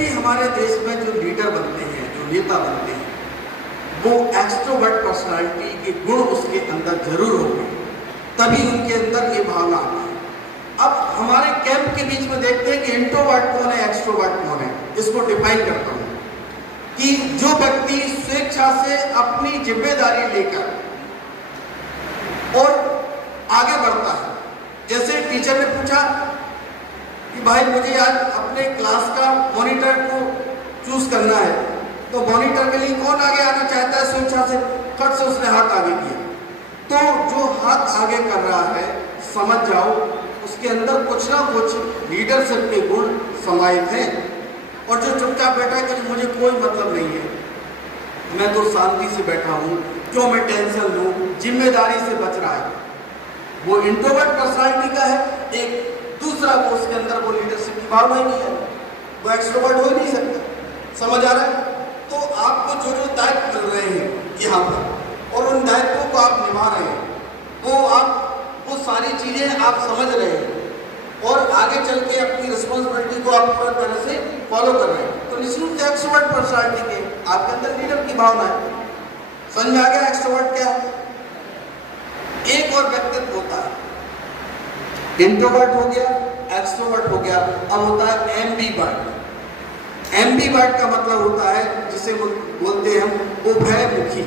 भी हमारे देश में जो लीडर बनते हैं, जो नेता बनते हैं, वो एक्सट्रोवर्ट पर्सनालिटी के गुण उसके अंदर जरूर होंगे, तभी उनके अंदर ये भावना आती है। अब हमारे कैंप के बीच में देखते हैं कि इंट्रोवर्ट कौन है, एक्सट्रोवर्ट कौन है। इसको डिफाइन करता हूं कि जो व्यक्ति स्वेच्छा से अपनी जिम्मेदारी लेकर और आगे बढ़ता है। जैसे टीचर ने पूछा कि भाई मुझे आज अपने क्लास का मॉनिटर को चूज करना है, तो मॉनिटर के लिए कौन आगे आना चाहता है स्वेच्छा से? फट से उसने हाथ आगे किया। तो जो हाथ आगे कर रहा है, समझ जाओ उसके अंदर कुछ ना कुछ लीडरशिप के गुण समाहित हैं। और जो चुपचाप बैठा है कि मुझे कोई मतलब नहीं है, मैं तो शांति से बैठा हूं, क्यों मैं टेंशन लूं, जिम्मेदारी से बच रहा है, वो इंट्रोवर्ट पर्सनालिटी का है। एक दूसरा को उसके अंदर वो लीडरशिप की भावना ही नहीं है, वो एक्सट्रोवर्ट हो ही नहीं सकता। समझ आ रहा है? तो आपको जो जो दायित्व मिल रहे हैं यहाँ पर और उन दायित्वों को आप निभा रहे हैं, वो सारी चीजें आप समझ रहे हैं और आगे चल के अपनी रिस्पॉन्सिबिलिटी को आप पूरी तरह से फॉलो कर रहे हैं। तो निश्चित एक्सट्रोवर्ट पर्सनालिटी के आपके अंदर लीडर की भावना है। समझ में आ गया एक्सट्रोवर्ट क्या है? एक और व्यक्तित्व होता है, इंट्रोवर्ट हो गया, एक्सट्रोवर्ट हो गया, अब होता है एम्बीवर्ट। एम्बीवर्ट का मतलब होता है जिसे बोलते हैं हम उभयमुखी।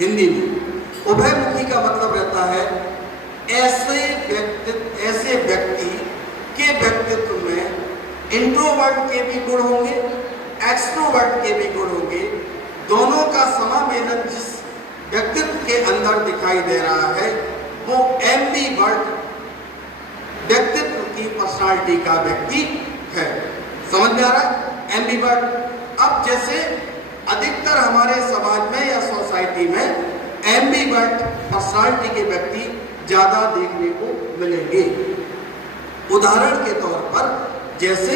हिंदी में उभयमुखी का मतलब रहता है ऐसे व्यक्ति के व्यक्तित्व में इंट्रोवर्ट के भी गुण होंगे, एक्सट्रोवर्ट के भी गुण होंगे। दोनों का समामेलन जिस व्यक्तित्व के अंदर दिखाई दे रहा है वो एम्बीवर्ट व्यक्तित्व की पर्सनालिटी का व्यक्ति है। समझ में आ रहा है? एम्बीवर्ट। अब जैसे अधिकतर हमारे समाज में या सोसाइटी में एम्बीवर्ट पर्सनालिटी के व्यक्ति ज्यादा देखने को मिलेंगे। उदाहरण के तौर पर जैसे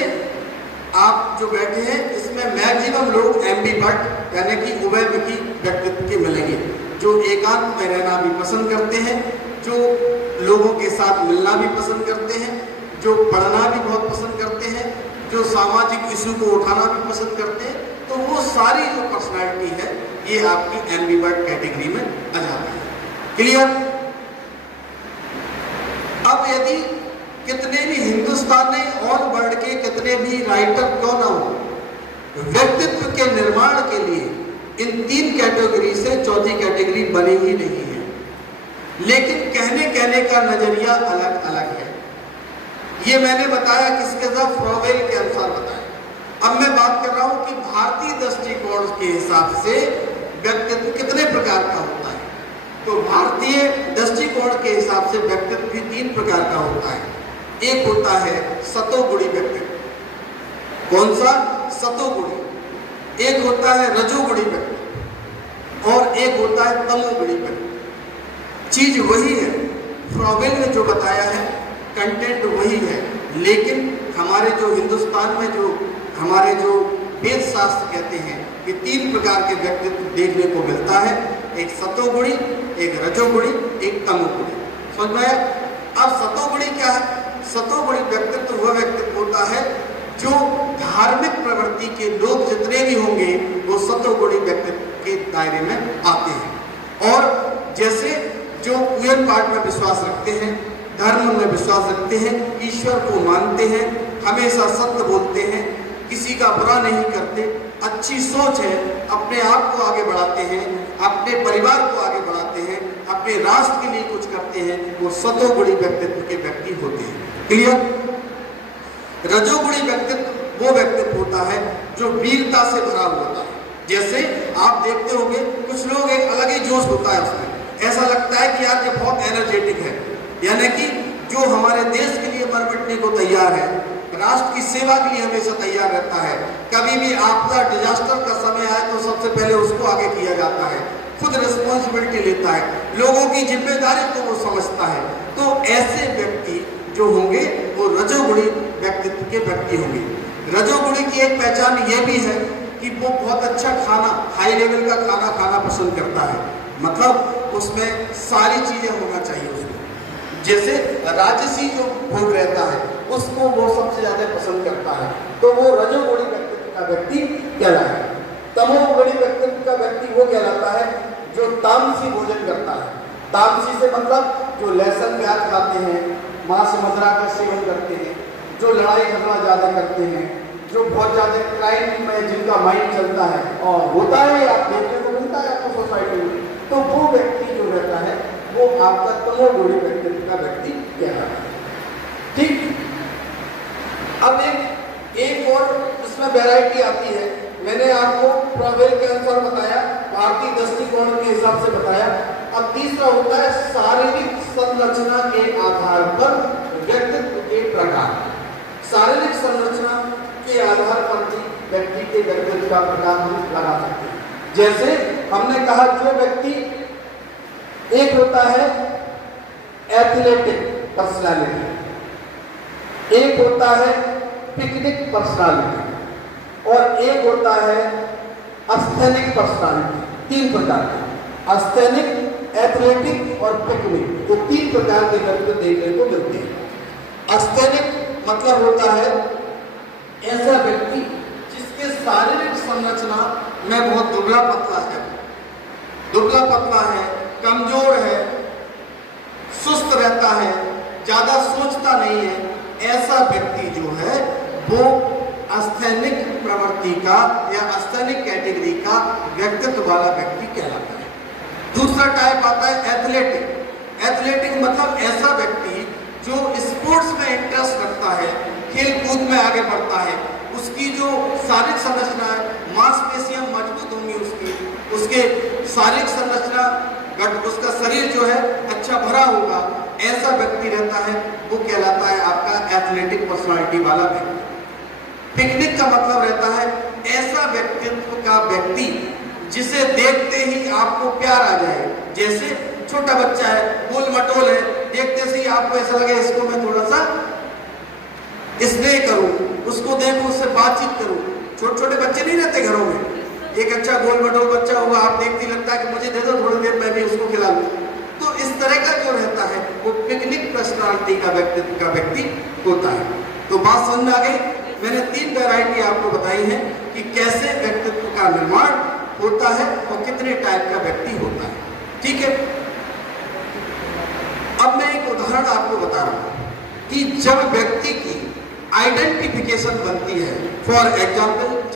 आप जो बैठे हैं इसमें मैक्सिमम लोग एम्बीवर्ट यानी कि उभयमुखी व्यक्तित्व के मिलेंगे, जो एकांत में रहना भी पसंद करते हैं, जो लोगों के साथ मिलना भी पसंद करते हैं, जो पढ़ना भी बहुत पसंद करते हैं, जो सामाजिक इशू को उठाना भी पसंद करते हैं। तो वो सारी जो पर्सनालिटी है ये आपकी एम्बीवर्ट कैटेगरी में आ जाती है। क्लियर? अब यदि कितने भी हिंदुस्तान में और वर्ल्ड के कितने भी राइटर क्यों ना हो, व्यक्तित्व के निर्माण के लिए इन तीन कैटेगरी से चौथी कैटेगरी बनी ही नहीं है, लेकिन कहने का नजरिया अलग अलग है। ये मैंने बताया किसके साथ? फ्रॉवेल के अनुसार बताया। अब मैं बात कर रहा हूं कि भारतीय दृष्टिकोण के हिसाब से व्यक्तित्व कितने प्रकार का होता है। तो भारतीय दृष्टिकोण के हिसाब से व्यक्तित्व भी तीन प्रकार का होता है। एक होता है सतोगुणी व्यक्तित्व। कौन सा? सतोगुणी। एक होता है रजोगुणी व्यक्तित्व और एक होता है तमोगुणी व्यक्तित्व। चीज वही है, फ्रॉवेल ने जो बताया है कंटेंट वही है, लेकिन हमारे जो हिंदुस्तान में जो हमारे जो वेद शास्त्र कहते हैं कि तीन प्रकार के व्यक्तित्व देखने को मिलता है, एक सतोगुणी, एक रजोगुणी, एक तमोगुणी। समझ में आया? अब सतोगुणी क्या है? सतोगुणी व्यक्तित्व वह व्यक्तित्व होता है जो धार्मिक प्रवृत्ति के लोग जितने भी होंगे वो सतोगुणी व्यक्तित्व के दायरे में आते हैं। और जैसे जो पूजन पाठ में विश्वास रखते हैं, धर्म में विश्वास रखते हैं, ईश्वर को मानते हैं, हमेशा सत्य बोलते हैं, किसी का बुरा नहीं करते, अच्छी सोच है, अपने आप को आगे बढ़ाते हैं, अपने परिवार को आगे बढ़ाते हैं, अपने राष्ट्र के लिए कुछ करते हैं, वो सतोगुणी व्यक्तित्व के व्यक्ति होते हैं। क्लियर? रजोगुणी व्यक्तित्व वो व्यक्तित्व होता है जो वीरता से भरा हुआ होता है। जैसे आप देखते होंगे कुछ लोग एक अलग ही जोश होता है उसमें, ऐसा लगता है कि यार ये बहुत एनर्जेटिक है, यानी कि जो हमारे देश के लिए मर मिटने को तैयार है, राष्ट्र की सेवा के लिए हमेशा तैयार रहता है। कभी भी आपदा डिजास्टर का समय आए तो सबसे पहले उसको आगे किया जाता है, खुद रिस्पॉन्सिबिलिटी लेता है, लोगों की जिम्मेदारी को वो समझता है। तो ऐसे व्यक्ति जो होंगे वो रजोगुणी व्यक्तित्व के व्यक्ति होंगे। रजोगुणी की एक पहचान ये भी है कि वो बहुत अच्छा खाना, हाई लेवल का खाना खाना पसंद करता है, मतलब उसमें सारी चीजें होना चाहिए उसमें। जैसे राजसी जो भोग रहता है उसको वो सबसे ज्यादा पसंद करता है, तो वो रजोगुणी व्यक्तित्व का का व्यक्ति कहलाएगा। तमोगुणी व्यक्तित्व का व्यक्ति वो कहलाता है जो तामसी भोजन करता है। तामसी से मतलब जो लहसुन प्याज खाते हैं, मांस मदिरा का सेवन करते हैं, जो लड़ाई झगड़ा ज़्यादा करते हैं, जो बहुत ज़्यादा क्राइम में जिनका माइंड चलता है और होता है, आप देखने को मिलता है आपको सोसाइटी में, तो वो व्यक्ति जो रहता है वो आपका तमोगुणी व्यक्तित्व का व्यक्ति कहलाता है। ठीक, अब एक और इसमें वैरायटी आती है। मैंने आपको प्रॉबेल के अनुसार बताया, भारतीय दृष्टिकोण के हिसाब से बताया। अब तीसरा होता है शारीरिक संरचना के आधार पर व्यक्तित्व के प्रकार। शारीरिक संरचना के आधार पर भी व्यक्ति के व्यक्तित्व का प्रकार हम लगा सकते हैं। जैसे हमने कहा, जो व्यक्ति एक होता है एथलेटिक पर्सनालिटी, एक होता है पिकनिक पर्सनालिटी और एक होता है अस्थेनिक पर्सनालिटी। तीन प्रकार के, अस्थेनिक, एथलेटिक और पिकनिक, ये तीन प्रकार के व्यक्ति देखने को मिलते हैं। अस्थेनिक मतलब होता है ऐसा व्यक्ति जिसके शारीरिक संरचना में बहुत दुबला पतला है, कमजोर है, सुस्त रहता है, ज्यादा सोचता नहीं है, ऐसा व्यक्ति जो है वो अस्थेनिक प्रवृत्ति का या अस्थेनिक कैटेगरी का व्यक्तित्व वाला व्यक्ति कहलाता है। दूसरा टाइप आता है एथलेटिक। एथलेटिक मतलब ऐसा व्यक्ति जो स्पोर्ट्स में इंटरेस्ट रखता है, खेल कूद में आगे बढ़ता है, उसकी जो शारीरिक संरचना है, मांसपेशियां मजबूत होंगी, उसके शारीरिक संरचना, उसका शरीर जो है अच्छा भरा होगा, ऐसा व्यक्ति रहता है, वो कहलाता है आपका एथलेटिक पर्सनालिटी वाला व्यक्ति। पिकनिक का मतलब रहता है ऐसा व्यक्तित्व का व्यक्ति जिसे देखते ही आपको प्यार आ जाए। जैसे छोटा बच्चा है, गोल मटोल है, देखते से ही आपको ऐसा लगे इसको मैं थोड़ा सा स्नेह करूं, उसको देखूं, उससे बातचीत करूं। छोटे छोटे बच्चे नहीं रहते घरों में, एक अच्छा गोल मटोल बच्चा हुआ, आप देखते ही लगता है कि मुझे दे दो थोड़ी देर, मैं भी उसको खिला लूं। तो इस तरह का जो रहता है वो पिकनिक पर्सनालिटी का व्यक्तित्व का व्यक्ति होता है। तो बात समझ में आ गई। मैंने तीन वैरायटी आपको बताई है कि कैसे व्यक्तित्व का निर्माण होता है और कितने टाइप का व्यक्ति होता है। ठीक है, अब मैं एक उदाहरण आपको बता रहा हूं कि जब व्यक्ति की आइडेंटिफिकेशन बनती है, फॉर एग्जाम्पल